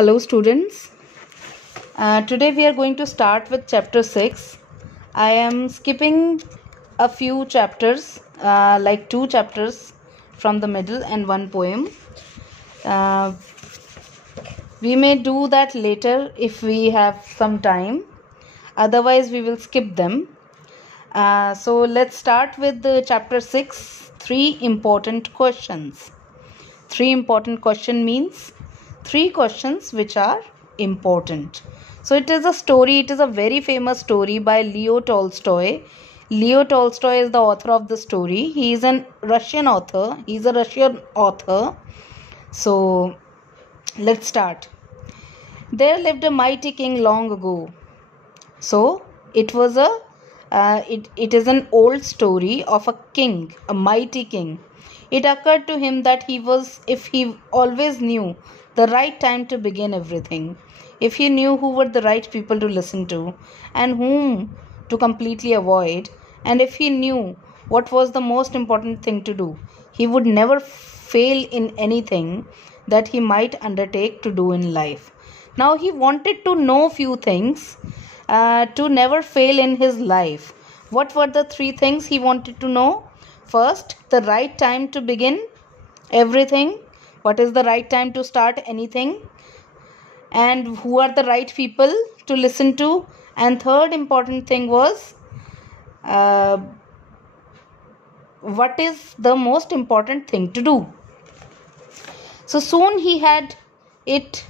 Hello students. Today we are going to start with chapter 6. I am skipping a few chapters, like 2 chapters from the middle and one poem. We may do that later if we have some time. Otherwise we will skip them. So let's start with the chapter 6, 3 important questions. 3 important question means 3 questions which are important. So it is a story, it is a very famous story by Leo Tolstoy. Leo Tolstoy is the author of the story. He is a Russian author. So let's start. There lived a mighty king long ago. So it was it is an old story of a king, a mighty king. It occurred to him that if he always knew the right time to begin everything, if he knew who were the right people to listen to and whom to completely avoid, and if he knew what was the most important thing to do, he would never fail in anything that he might undertake to do in life. Now he wanted to know few things to never fail in his life. What were the 3 things he wanted to know? First, the right time to begin everything. What is the right time to start anything? And who are the right people to listen to? And third important thing was what is the most important thing to do? So soon he had it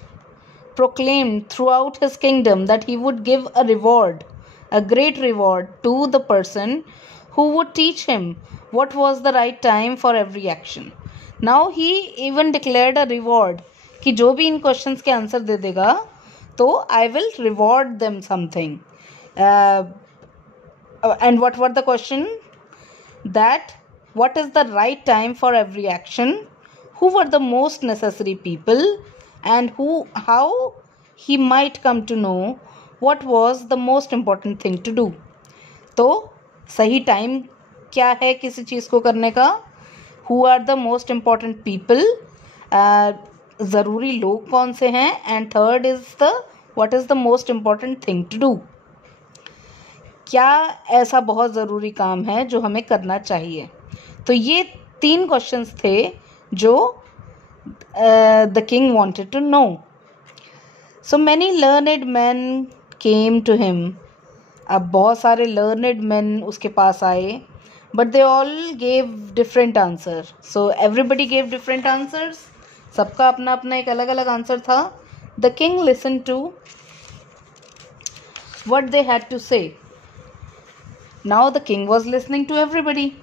proclaimed throughout his kingdom that he would give a reward, a great reward to the person who would teach him what was the right time for every action. Now he even declared a reward कि जो भी इन questions के answer दे देगा तो I will reward them something. And what were the question? That what is the right time for every action? Who were the most necessary people? And how he might come to know what was the most important thing to do. तो सही time क्या है किसी चीज़ को करने का? Who are the most important people? ज़रूरी लोग कौन से हैं? And third is what is the most important thing to do? क्या ऐसा बहुत ज़रूरी काम है जो हमें करना चाहिए? तो ये 3 क्वेश्चंस थे जो the king wanted to know. So many learned men came to him. अब बहुत सारे learned men उसके पास आए. But they all gave different answer. So everybody gave different answers. सबका अपना अपना एक अलग अलग आंसर था. The king listened to what they had to say. Now the king was listening to everybody.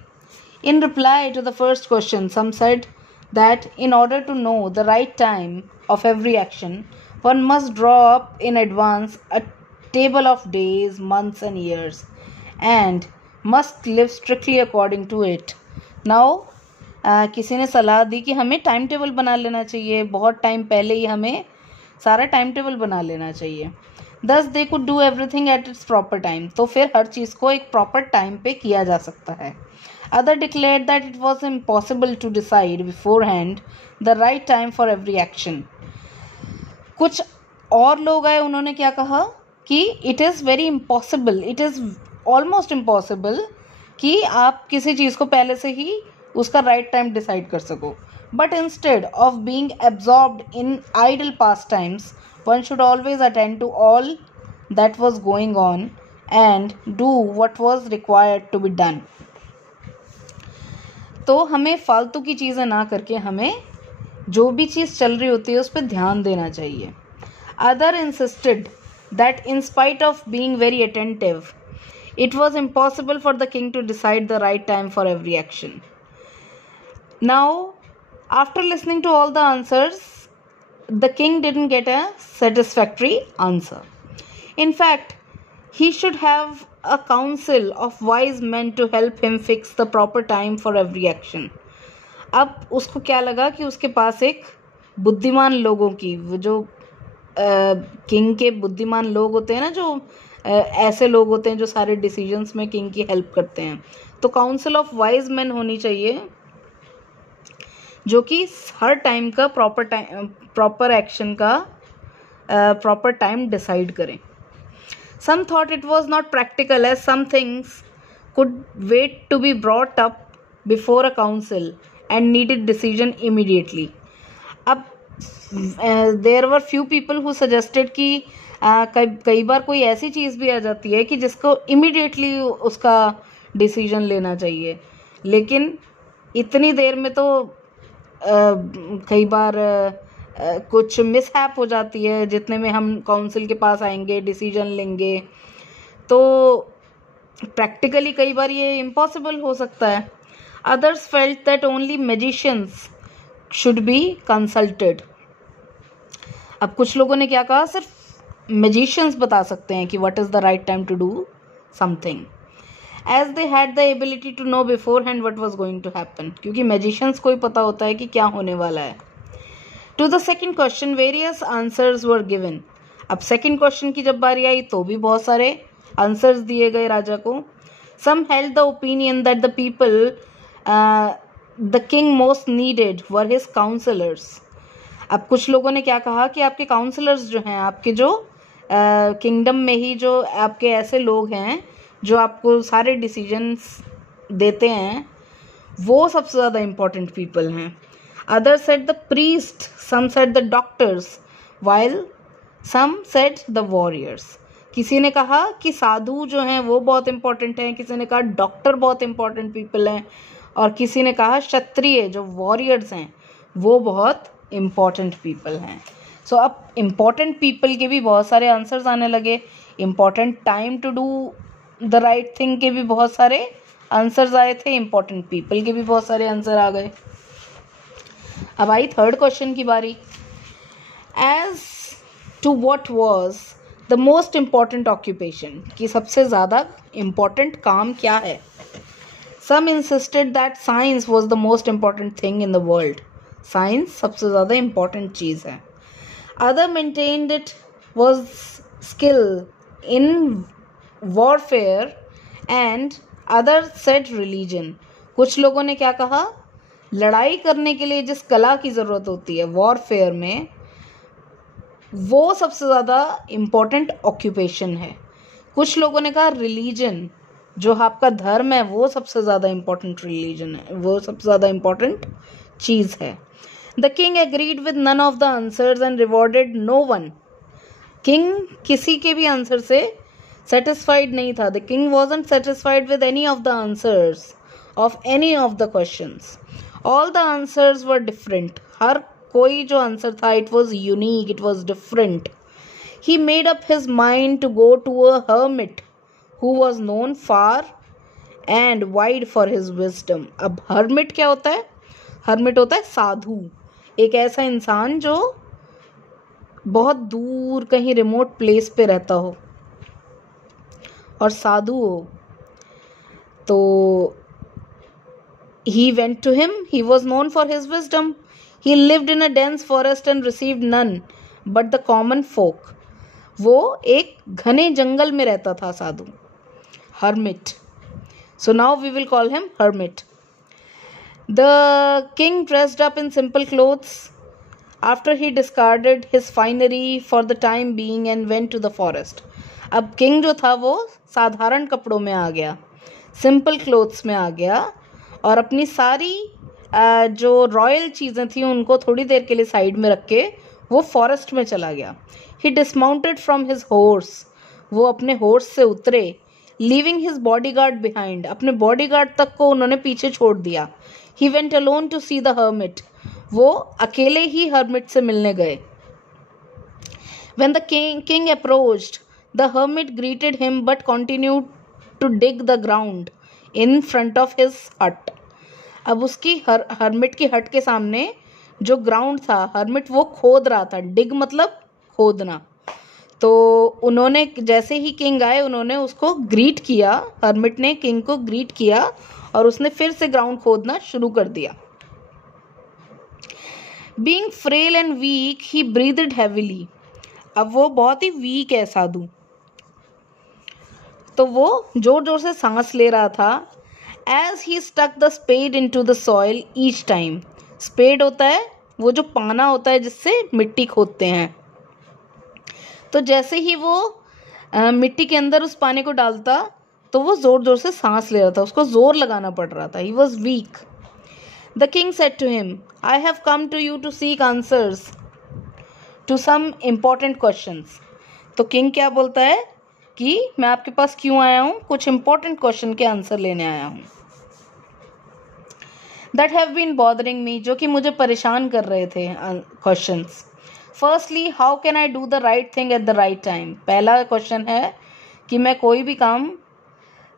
In reply to the first question, some said that in order to know the right time of every action, one must draw up in advance a table of days, months and years, and must live strictly according to it. Now किसी ने सलाह दी कि हमें time table बना लेना चाहिए, बहुत time पहले ही हमें सारा टाइम टेबल बना लेना चाहिए. Thus they could do everything at its proper time. तो फिर हर चीज़ को एक प्रॉपर टाइम पे किया जा सकता है. Other declared that it was impossible to decide beforehand the right time for every action. कुछ और लोग आए, उन्होंने क्या कहा कि it is very impossible, it is almost impossible कि आप किसी चीज़ को पहले से ही उसका right time decide कर सको. But instead of being absorbed in idle pastimes, one should always attend to all that was going on and do what was required to be done. तो हमें फालतू की चीज़ें ना करके हमें जो भी चीज़ चल रही होती है उस पर ध्यान देना चाहिए. Other insisted that in spite of being very attentive, it was impossible for the king to decide the right time for every action. Now, after listening to all the answers, the king didn't get a satisfactory answer. In fact, he should have a council of wise men to help him fix the proper time for every action. अब उसको क्या लगा कि उसके पास एक बुद्धिमान लोगों की, वो जो किंग के बुद्धिमान लोग होते हैं ना, जो ऐसे लोग होते हैं जो सारे डिसीजंस में किंग की हेल्प करते हैं, तो काउंसिल ऑफ वाइज मैन होनी चाहिए जो कि हर टाइम का प्रॉपर एक्शन का प्रॉपर टाइम डिसाइड करें. Some thought it was not practical as some things could wait to be brought up before a council and needed decision immediately. अब there were few people who suggested कि कई बार कोई ऐसी चीज़ भी आ जाती है कि जिसको immediately उसका डिसीजन लेना चाहिए, लेकिन इतनी देर में तो कई बार कुछ मिसहैप हो जाती है जितने में हम काउंसिल के पास आएंगे, डिसीजन लेंगे, तो प्रैक्टिकली कई बार ये इम्पॉसिबल हो सकता है. Others felt that only magicians should be consulted. अब कुछ लोगों ने क्या कहा, सिर्फ मैजिशियंस बता सकते हैं कि what is the right time to do something, as they had the ability to know beforehand what was going to happen, क्योंकि मैजिशियंस को ही पता होता है कि क्या होने वाला है. To the second question various answers were given. अब सेकेंड क्वेश्चन की जब बारी आई तो भी बहुत सारे आंसर्स दिए गए राजा को. Some held the opinion that the people the king most needed were his counsellors. अब कुछ लोगों ने क्या कहा कि आपके काउंसलर्स जो हैं, आपके जो किंगडम में ही जो आपके ऐसे लोग हैं जो आपको सारे डिसीजंस देते हैं, वो सबसे ज़्यादा इम्पोर्टेंट पीपल हैं. Others said the priest, some said the doctors, while some said the warriors. किसी ने कहा कि साधु जो हैं वो बहुत इम्पोर्टेंट हैं, किसी ने कहा डॉक्टर बहुत इम्पोर्टेंट पीपल हैं, और किसी ने कहा क्षत्रिय जो वॉरियर्स हैं वो बहुत इम्पोर्टेंट पीपल हैं. सो अब इम्पोर्टेंट पीपल के भी बहुत सारे आंसर्स आने लगे, important time to do the right thing के भी बहुत सारे आंसर्स आए थे, इम्पोर्टेंट पीपल के भी बहुत सारे आंसर आ गए. अब आई थर्ड क्वेश्चन की बारी. As to what was the most important occupation, कि सबसे ज़्यादा इम्पॉर्टेंट काम क्या है. Some insisted that science was the most important thing in the world. Science सबसे ज़्यादा इम्पॉर्टेंट चीज़ है. Other maintained it was skill in warfare and other said religion. कुछ लोगों ने क्या कहा, लड़ाई करने के लिए जिस कला की ज़रूरत होती है वॉरफेयर में, वो सबसे ज़्यादा इम्पोर्टेंट ऑक्यूपेशन है. कुछ लोगों ने कहा रिलीजन, जो आपका धर्म है वो सबसे ज़्यादा इम्पोर्टेंट रिलीजन है, वो सबसे ज़्यादा इम्पोर्टेंट चीज़ है. The king agreed with none of the answers and rewarded no one. King किसी के भी आंसर से सेटिस्फाइड नहीं था. The king wasn't satisfied with any of the answers of any of the questions. All the answers were different. हर कोई जो answer था, it was unique, it was different. He made up his mind to go to a hermit who was known far and wide for his wisdom. अब hermit क्या होता है? hermit होता है साधु, एक ऐसा इंसान जो बहुत दूर कहीं रिमोट प्लेस पे रहता हो और साधु हो. तो he went to him. He was known for his wisdom. He lived in a dense forest and received none but the common folk. वो एक घने जंगल में रहता था साधु, hermit. So now we will call him hermit. The king dressed up in simple clothes after he discarded his finery for the time being and went to the forest. अब king जो था वो साधारण कपड़ों में आ गया, सिंपल क्लोथ्स में आ गया, और अपनी सारी जो रॉयल चीज़ें थी उनको थोड़ी देर के लिए साइड में रख के वो फॉरेस्ट में चला गया. He dismounted from his horse. वो अपने हॉर्स से उतरे. Leaving his bodyguard behind. अपने बॉडीगार्ड तक को उन्होंने पीछे छोड़ दिया. He went alone to see the hermit. वो अकेले ही हर्मिट से मिलने गए. When the king approached the hermit greeted him but continued to dig the ground in front of his hut. अब उसकी हर्मिट की हट के सामने जो ग्राउंड था, हर्मिट वो खोद रहा था. डिग मतलब खोदना. तो उन्होंने जैसे ही किंग आए उन्होंने उसको ग्रीट किया, हर्मिट ने किंग को ग्रीट किया और उसने फिर से ग्राउंड खोदना शुरू कर दिया. Being frail and weak he breathed heavily. अब वो बहुत ही वीक है साधु, तो वो जोर जोर से सांस ले रहा था. As he stuck the spade into the soil each time. Spade होता है वो जो पाना होता है जिससे मिट्टी खोदते हैं. तो जैसे ही वो मिट्टी के अंदर उस पानी को डालता तो वो ज़ोर ज़ोर से सांस ले रहा था, उसको ज़ोर लगाना पड़ रहा था. He was weak. The king said to him, I have come to you to seek answers to some important questions. तो किंग क्या बोलता है कि मैं आपके पास क्यों आया हूँ? कुछ इम्पॉर्टेंट क्वेश्चन के आंसर लेने आया हूँ. That have been bothering me, जो कि मुझे परेशान कर रहे थे questions. Firstly, how can I do the right thing at the right time. पहला क्वेश्चन है कि मैं कोई भी काम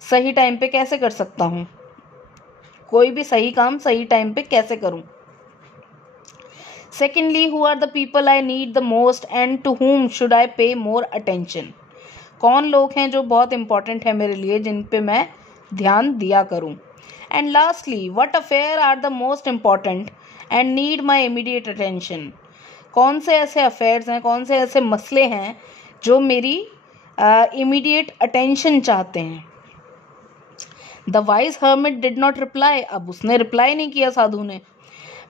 सही टाइम पे कैसे कर सकता हूँ, कोई भी सही काम सही टाइम पे कैसे करूँ. Secondly, who are the people I need the most and to whom should I pay more attention. कौन लोग हैं जो बहुत इंपॉर्टेंट है मेरे लिए, जिन पे मैं ध्यान दिया करूँ. And lastly, what affair are the most important and need my immediate attention. कौन से ऐसे अफेयर्स हैं, कौन से ऐसे मसले हैं जो मेरी इमीडिएट अटेंशन चाहते हैं. The wise hermit did not reply. अब उसने रिप्लाई नहीं किया साधु ने,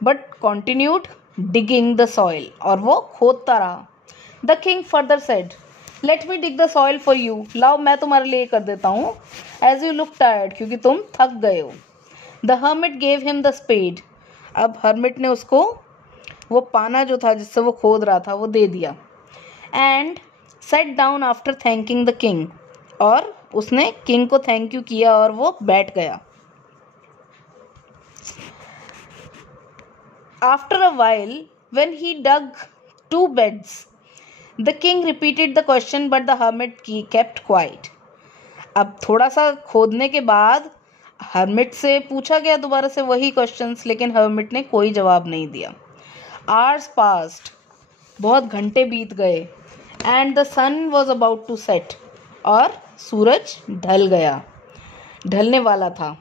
but continued digging the soil, और वो खोदता रहा. The king further said, let me dig the soil for you. लाओ मैं तुम्हारे लिए कर देता हूँ. एज यू लुक टायर्ड, क्योंकि तुम थक गए हो. The hermit gave him the spade. अब हर्मिट ने उसको वो पाना जो था जिससे वो खोद रहा था वो दे दिया. And set down after thanking the king. और उसने किंग को थैंक यू किया और वो बैठ गया. After a while, when he dug 2 beds, the king repeated the question but the hermit kept quiet. अब थोड़ा सा खोदने के बाद हर्मिट से पूछा गया दोबारा से वही क्वेश्चंस, लेकिन हर्मिट ने कोई जवाब नहीं दिया. आवर्स पास्ट, बहुत घंटे बीत गए. And the sun was about to set, और सूरज ढल गया, ढलने वाला था.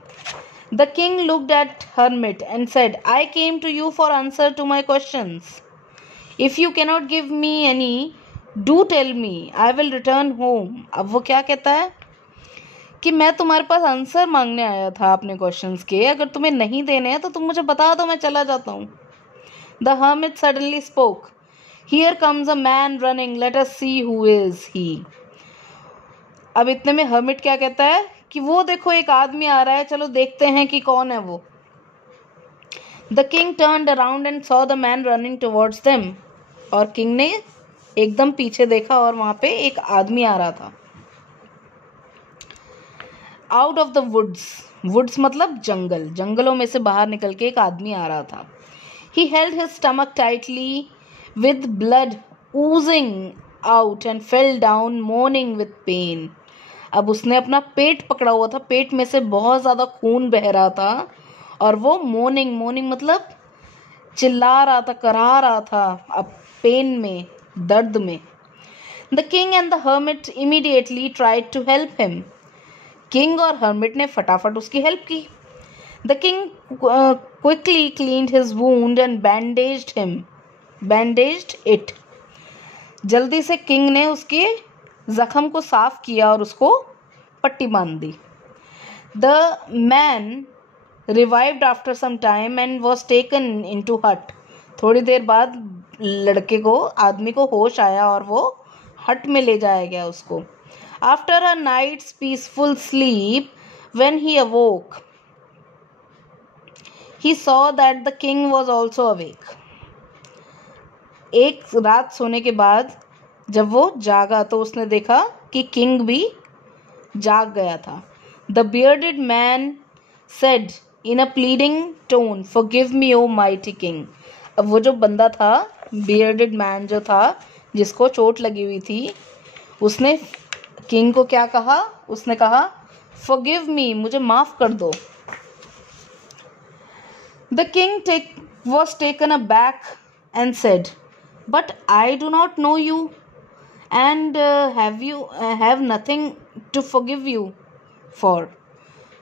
The king looked at hermit and said, I came to you for answer to my questions. If you cannot give me any, do tell me, I will return home. अब वो क्या कहता है कि मैं तुम्हारे पास आंसर मांगने आया था अपने क्वेश्चंस के, अगर तुम्हें नहीं देने हैं तो तुम मुझे बता दो, मैं चला जाता हूँ. The hermit suddenly spoke, here comes a man running, let us see who is he. अब इतने में हर्मिट क्या कहता है कि वो देखो एक आदमी आ रहा है, चलो देखते हैं कि कौन है वो. The king turned around and saw the man running towards them. और किंग ने एकदम पीछे देखा और वहां पे एक आदमी आ रहा था. Out of the woods, woods मतलब जंगल, जंगलों में से बाहर निकल के एक आदमी आ रहा था. He held his stomach tightly with blood oozing out and fell down moaning with pain. अब उसने अपना पेट पकड़ा हुआ था, पेट में से बहुत ज़्यादा खून बह रहा था, और वो मोर्निंग, मोर्निंग मतलब चिल्ला रहा था, कराह रहा था, अब पेन में, दर्द में. The king and the hermit immediately tried to help him. King और हर्मिट ने फटाफट उसकी हेल्प की. The king quickly cleaned his wound and bandaged it. जल्दी से किंग ने उसके जख्म को साफ किया और उसको पट्टी बांध दी. The man revived after some time and was taken into hut. थोड़ी देर बाद लड़के को, आदमी को होश आया और वो हट में ले जाया गया उसको. After a night's peaceful sleep, when he awoke, he saw that the king was also awake. एक रात सोने के बाद जब वो जागा तो उसने देखा कि किंग भी जाग गया था. The bearded man said in a pleading tone, "Forgive me, O mighty king." अब वो जो बंदा था, bearded man जो था, जिसको चोट लगी हुई थी, उसने किंग को क्या कहा? उसने कहा, "Forgive me, मुझे माफ कर दो." The king was taken aback and said, "But I do not know you, and have nothing to forgive you for."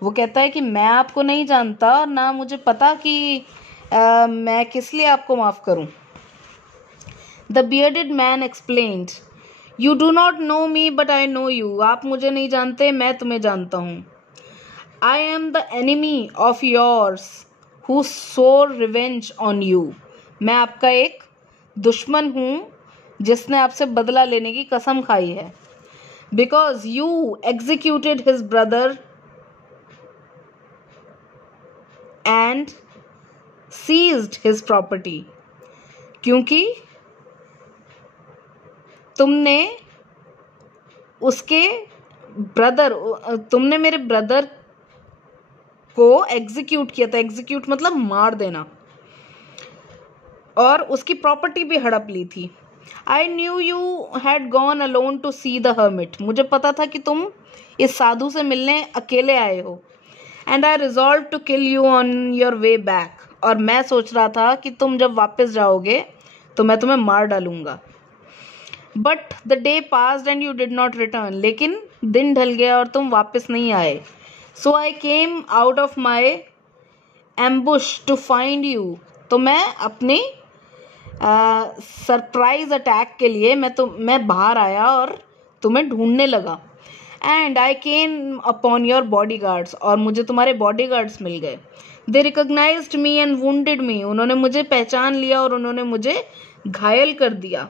वो कहता है कि मैं आपको नहीं जानता और ना मुझे पता कि मैं किस लिए आपको माफ करूं. The bearded man explained, "You do not know me, but I know you." आप मुझे नहीं जानते, मैं तुम्हें जानता हूँ. I am the enemy of yours who swore revenge on you. मैं आपका एक दुश्मन हूँ जिसने आपसे बदला लेने की कसम खाई है, because you executed his brother and seized his property, क्योंकि तुमने मेरे ब्रदर को एग्जीक्यूट किया था। एग्जीक्यूट मतलब मार देना, और उसकी प्रॉपर्टी भी हड़प ली थी। I knew you had gone alone to see the hermit, मुझे पता था कि तुम इस साधु से मिलने अकेले आए हो। And I resolve to kill you on your way back, और मैं सोच रहा था कि तुम जब वापस जाओगे तो मैं तुम्हें मार डालूंगा। But the day passed and you did not return, लेकिन दिन ढल गया और तुम वापस नहीं आए। So I came out of my ambush to find you, तो मैं अपने सरप्राइज अटैक के लिए मैं बाहर आया और तुम्हें ढूंढने लगा। And I came upon your body guards, और मुझे तुम्हारे बॉडी गार्ड्स मिल गए। दे रिकॉग्नाइज्ड मी एंड वुंडेड मी, उन्होंने मुझे पहचान लिया और उन्होंने मुझे घायल कर दिया।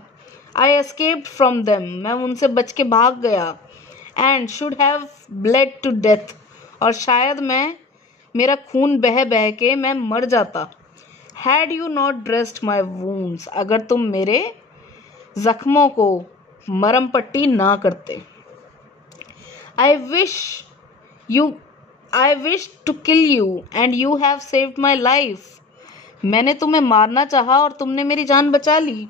आई एस्केप्ड फ्रॉम देम, मैं उनसे बच के भाग गया। And should have bled to death, और शायद मेरा खून बह बह के मैं मर जाता। Had you not dressed my wounds, अगर तुम मेरे जख्मों को मरम पट्टी ना करते। I wish to kill you and you have saved my life, मैंने तुम्हें मारना चाहा और तुमने मेरी जान बचा ली।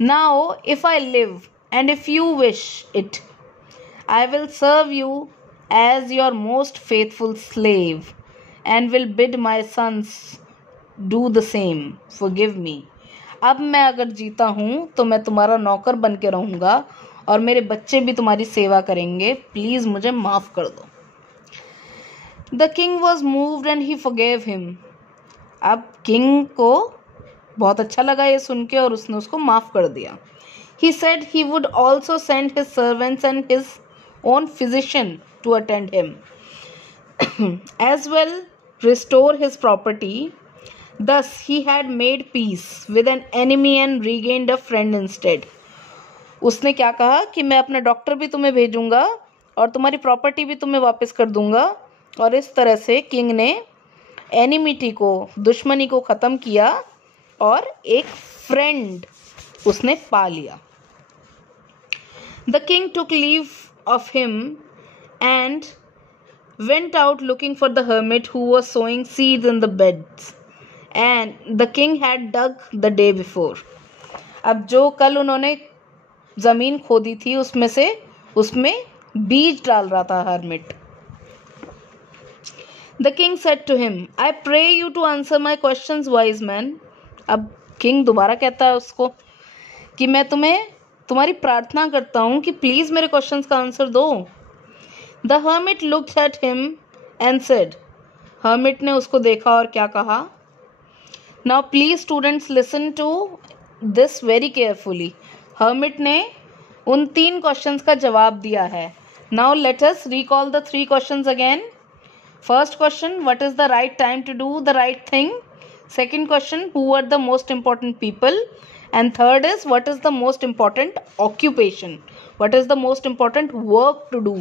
Now if I live and if you wish it, I will serve you as your most faithful slave and will bid my sons do the same, forgive me. अब मैं अगर जीता हूँ तो मैं तुम्हारा नौकर बन के रहूँगा और मेरे बच्चे भी तुम्हारी सेवा करेंगे, प्लीज़ मुझे माफ़ कर दो। The king was moved and he forgave him, अब किंग को बहुत अच्छा लगा ये सुन के और उसने उसको माफ़ कर दिया। He said he would also send his servants and his own physician to attend him, as well restore his property. Thus he had made peace with an enemy and regained a friend instead. उसने क्या कहा कि मैं अपना doctor भी तुम्हें भेजूंगा और तुम्हारी प्रॉपर्टी भी तुम्हें वापस कर दूंगा, और इस तरह से किंग ने एनिमिटी को, दुश्मनी को ख़त्म किया और एक फ्रेंड उसने पा लिया। The king took leave of him and went out looking for the hermit who was sowing seeds in the beds. And the king had dug the day before. अब जो कल उन्होंने ज़मीन खोदी थी उसमें बीज डाल रहा था hermit. The king said to him, I pray you to answer my questions, wise man. अब किंग दोबारा कहता है उसको कि मैं तुम्हारी प्रार्थना करता हूँ कि प्लीज़ मेरे क्वेश्चंस का आंसर दो। The hermit looked at him and said, hermit ने उसको देखा और क्या कहा। Now please students listen to this very carefully. Hermit ने उन 3 क्वेश्चंस का जवाब दिया है। Now let us recall the 3 questions again. First question, what is the right time to do the right thing? Second question, who are the most important people? And third is, what is the most important occupation? What is the most important work to do?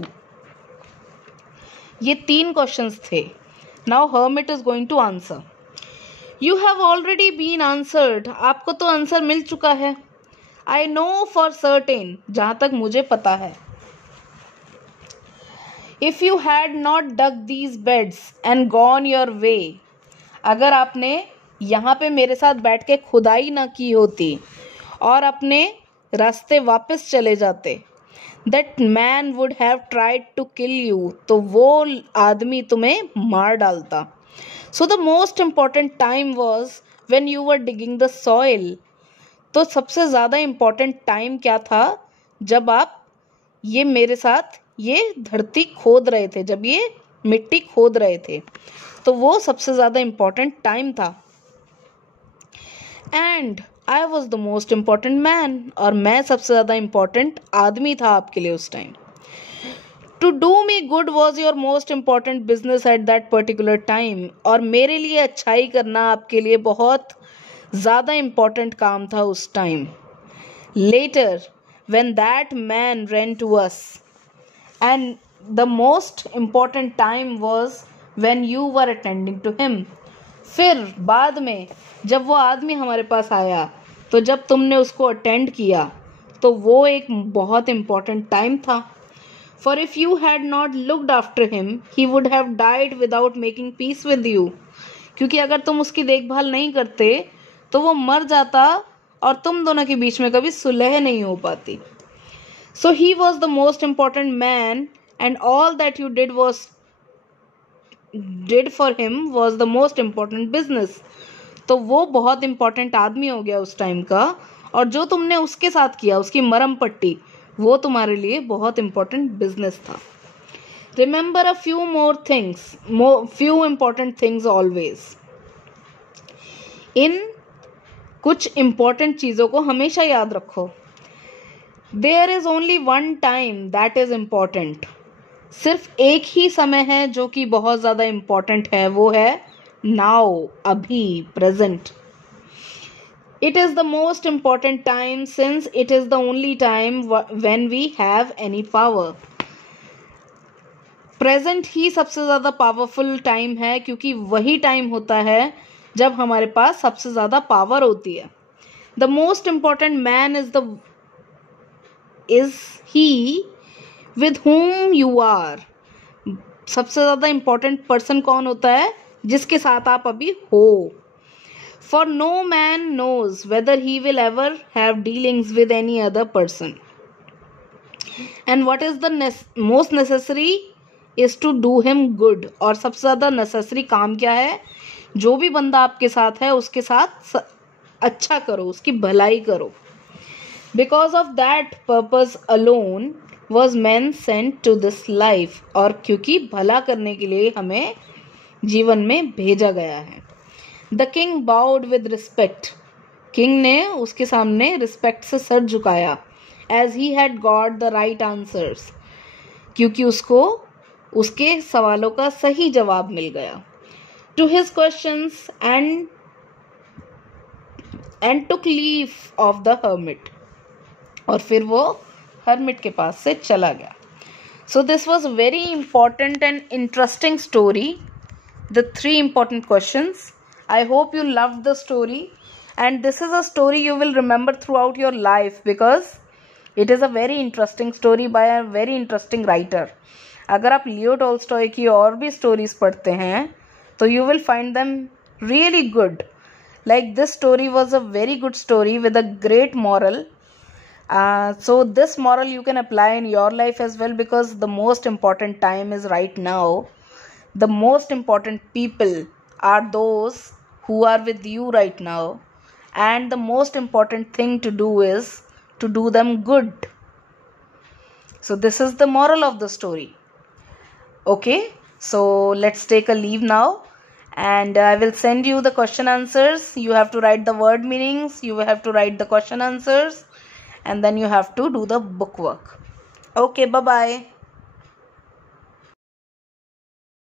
ये 3 questions थे। Now hermit is going to answer. You have already been answered. आपको तो answer मिल चुका है। I know for certain, जहाँ तक मुझे पता है। If you had not dug these beds and gone your way, अगर आपने यहाँ पे मेरे साथ बैठ के खुदाई ना की होती और अपने रास्ते वापस चले जाते, that man would have tried to kill you, तो वो आदमी तुम्हें मार डालता। So the most important time was when you were digging the soil. तो सबसे ज़्यादा इम्पॉर्टेंट टाइम क्या था? जब आप ये मेरे साथ ये धरती खोद रहे थे, जब ये मिट्टी खोद रहे थे, तो वो सबसे ज़्यादा इम्पॉर्टेंट टाइम था। And I was the most important man, और मैं सबसे ज़्यादा इम्पॉर्टेंट आदमी था आपके लिए उस time. To do me good was your most important business at that particular time, और मेरे लिए अच्छाई करना आपके लिए बहुत ज़्यादा इम्पॉर्टेंट काम था उस time. later when that man ran to us, and the most important time was when you were attending to him. फिर बाद में जब वो आदमी हमारे पास आया, तो जब तुमने उसको अटेंड किया, तो वो एक बहुत इम्पोर्टेंट टाइम था. For if you had not looked after him, he would have died without making peace with you. क्योंकि अगर तुम उसकी देखभाल नहीं करते तो वो मर जाता और तुम दोनों के बीच में कभी सुलह नहीं हो पाती. So he was the most important man, and all that you did for him was the most important business. तो वो बहुत important आदमी हो गया उस टाइम का, और जो तुमने उसके साथ किया, उसकी मरम पट्टी, वो तुम्हारे लिए बहुत important business था. Remember a few important things always. इन कुछ important चीज़ों को हमेशा याद रखो. There is only one time that is important. सिर्फ एक ही समय है जो कि बहुत ज़्यादा important है, वो है now, अभी, present. It is the most important time since it is the only time when we have any power. Present ही सबसे ज़्यादा पावरफुल टाइम है, क्योंकि वही टाइम होता है जब हमारे पास सबसे ज़्यादा पावर होती है. The most important man is he with whom you are. सबसे ज़्यादा इम्पोर्टेंट पर्सन कौन होता है? जिसके साथ आप अभी हो. For no man knows whether he will ever have dealings with any other person. And what is the most necessary is to do him good. और सबसे ज़्यादा necessary काम क्या है? जो भी बंदा आपके साथ है उसके साथ अच्छा करो, उसकी भलाई करो. Because of that purpose alone was man sent to this life. और क्योंकि भला करने के लिए हमें जीवन में भेजा गया है. The king bowed with respect. King ने उसके सामने respect से sir झुकाया, as he had got the right answers. क्योंकि उसको उसके सवालों का सही जवाब मिल गया. To his questions and took leave of the hermit. और फिर वो hermit के पास से चला गया. So this was a very important and interesting story. The 3 important questions. I hope you loved the story, and this is a story you will remember throughout your life because it is a very interesting story by a very interesting writer. अगर आप Leo Tolstoy की और भी stories पढ़ते हैं तो you will find them really good. Like this story was a very good story with a great moral. So this moral you can apply in your life as well, because the most important time is right now. The most important people are those who are with you right now, and the most important thing to do is to do them good. So this is the moral of the story. Okay, so let's take a leave now, and I will send you the question answers. You have to write the word meanings, you have to write the question answers, and then you have to do the book work. Okay, bye bye.